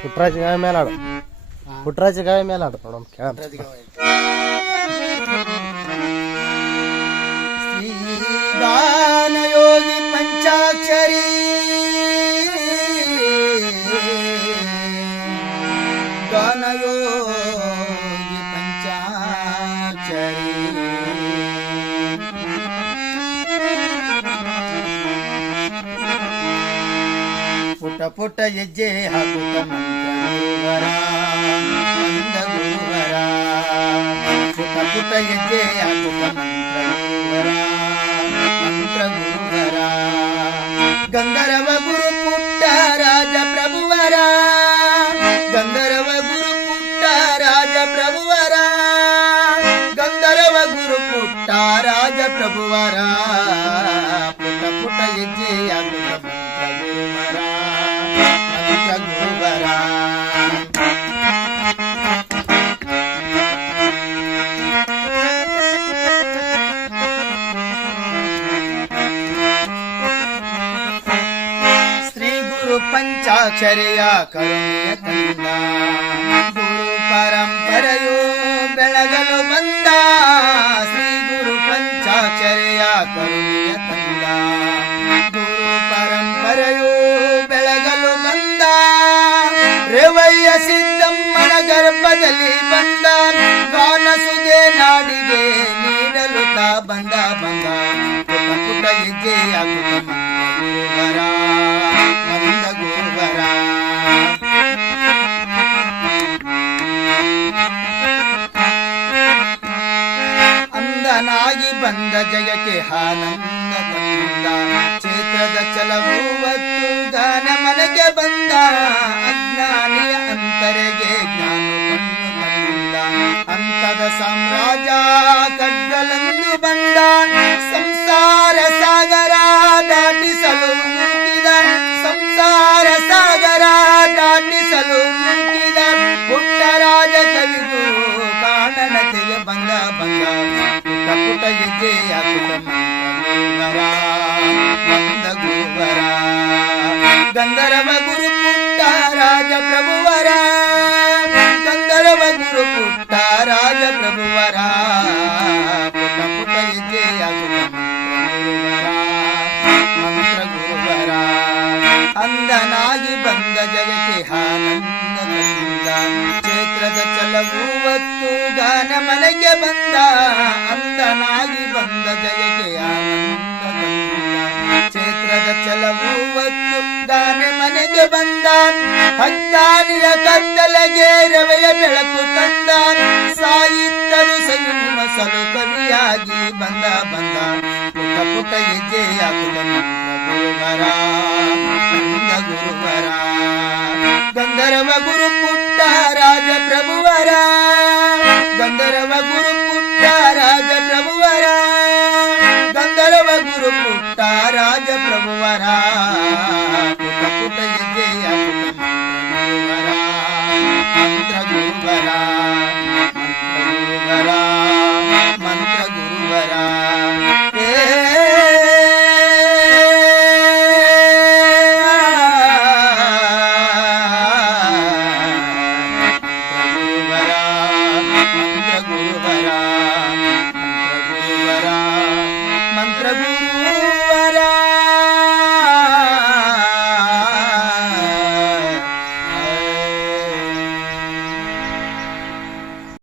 ಪುಟ್ಟರಾಜ ಗಾಯ ಮೇಲಾಡು ಪುಟ್ಟರಾಜ ಗಾಯ ಮೇಲಾಡು ನೋಡಮ್ ಕೇಳ ಶ್ರೀಗಾನ ಯೋಗಿ ಪಂಚಾಕ್ಷರಿ ಗಾನ ಯೋಗಿ ಪಂಚಾಕ್ಷರಿ ಪುಟ ಪುಟ ಹೆಜ್ಜೆ ಹಾಕುತ್ತ ಮಂದ ಗುರುವರ ಪುಟ ಪುಟ ಹೆಜ್ಜೆ ಹಾಕುತ್ತ ಮಂತ್ರ ಗುರುವರ ಗಂಧರ್ವ ಗುರು ಪುಟ್ಟ ರಾಜ ಪ್ರಭುವರ ಗಂಧರ್ವ ಗುರು ಪುಟ್ಟ ರಾಜ ಪ್ರಭುವರ ಗಂಧರ್ವ ಗುರು ಪುಟ್ಟ ರಾಜ ಪ್ರಭುವರ ಪುಟ ಪುಟ ಹೆಜ್ಜೆ ಹಾಕುತ್ತ ಗುರುವರ ಶ್ರೀ ಗುರು ಪಂಚಾಕ್ಷರಿಯ ಕರುಣೆಯ ತಂದ ಗುರು ಪರಂಪರೆಯು ಬೆಳಗಲು ಬಂದ ಶ್ರೀ ಗುರು ಪಂಚಾಕ್ಷರಿಯ ಕರುಣೆಯ ತಂದ ಗುರು ಪರಂಪರೆಯು ಬೆಳಗಲು ಬಂದ ರೇವಯ್ಯ ಸಿದ್ದಮ್ಮನ ಗರ್ಭದಲ್ಲಿ ಬಂದ ಗಾನಸುಗೆ ನಾಡಿಗೆ ನೀಡಲು ತಾ ಬಂದ ಬಂದ ಪುಟ ಪುಟ ಹೆಜ್ಜೆಯಾಗುತ್ತ ಗುರುವರ ಮಂದ ಗುರುವರ ಅಂದನಾಗಿ ಬಂದ ಜಗಕ್ಕೆ ಆನಂದ ತಂದ ಕ್ಷೇತ್ರದ ಛಲವೂವತ್ತು ಗಾನ ಮನೆಗೆ ಬಂದ ಅಜ್ಞಾನಿಯ ಅಂತರೆಗೆ ಜ್ಞಾನ ತಂದ ಅಂತದ ಸಾಮ್ರಾಜ್ಯ ಕಡ್ಗಲೆಂದು ಬಂದ ಸಂಸಾರ ಸಾಗರ ದಾಟಿಸಲು ಮುಗಿದ ಸಂಸಾರ ಸಾಗರ ದಾಟಿಸಲು ಮುಗಿದ ಪುಟ್ಟರಾಜ ಕವಿಗೂ ಕಾರಣತೆಗೆ ಬಂದ ಬಂದ ಪುಟ ಪುಟ ಹೆಜ್ಜೆ ಹಾಕುತ್ತ ಮಂದ ಗುರುವರ ಗಂಧರ್ವ ಗುರು ಪುಟ್ಟ ರಾಜ ಪ್ರಭುವರ ಗಂಧರ್ವ ಗುರು ಪುಟ್ಟ ರಾಜ ಪ್ರಭುವರ ಪುಟ ಪುಟ ಹೆಜ್ಜೆ ಹಾಕುತ್ತ ಮಂತ್ರ ಗುರುವರ ಅಂದನಾಗಿ ಬಂದ ಜಗಕ್ಕೆ ಆನಂದ ತಂದ ಕ್ಷೇತ್ರದ ಛಲವೂವತ್ತು ಗಾನ ಮನೆಗೆ ಬಂದ ಅಂದನಾಗಿ ಬಂದ ಜಗಕ್ಕೆ ಆನಂದ ತಂದ ಕ್ಷೇತ್ರದ ಛಲವೂವತ್ತು ಗಾನ ಮನೆಗೆ ಬಂದ ಹಕ್ಕಾನಿಯ ಕತ್ತಲೆಗೆ ರವೆಯ ಬೆಳಕು ತಂದ ಸಾಹಿತ್ಯರು ಸಂಯಮ ಸಲು ಕವಿಯಾಗಿ ಬಂದ ಬಂದ ಪುಟ ಪುಟ ಹೆಜ್ಜೆ ಹಾಕುತ್ತ ಗುರುವರ ಮಂದ ಗುರುವರ ಗಂಧರ್ವ ಗುರು ಪುಟ್ಟ ರಾಜ ಪ್ರಭುವರ ಗಂಧರ್ವ ಗುರು ಪುಟ್ಟ ರಾಜ ಪ್ರಭುವರ ಗಂಧರ್ವ ಗುರು ಪುಟ್ಟ ರಾಜ ಪ್ರಭುವರ ಪುಟ ಪುಟ ಹೆಜ್ಜೆ ಹಾಕುತ್ತ ಮಂತ್ರ ಗುರುವರ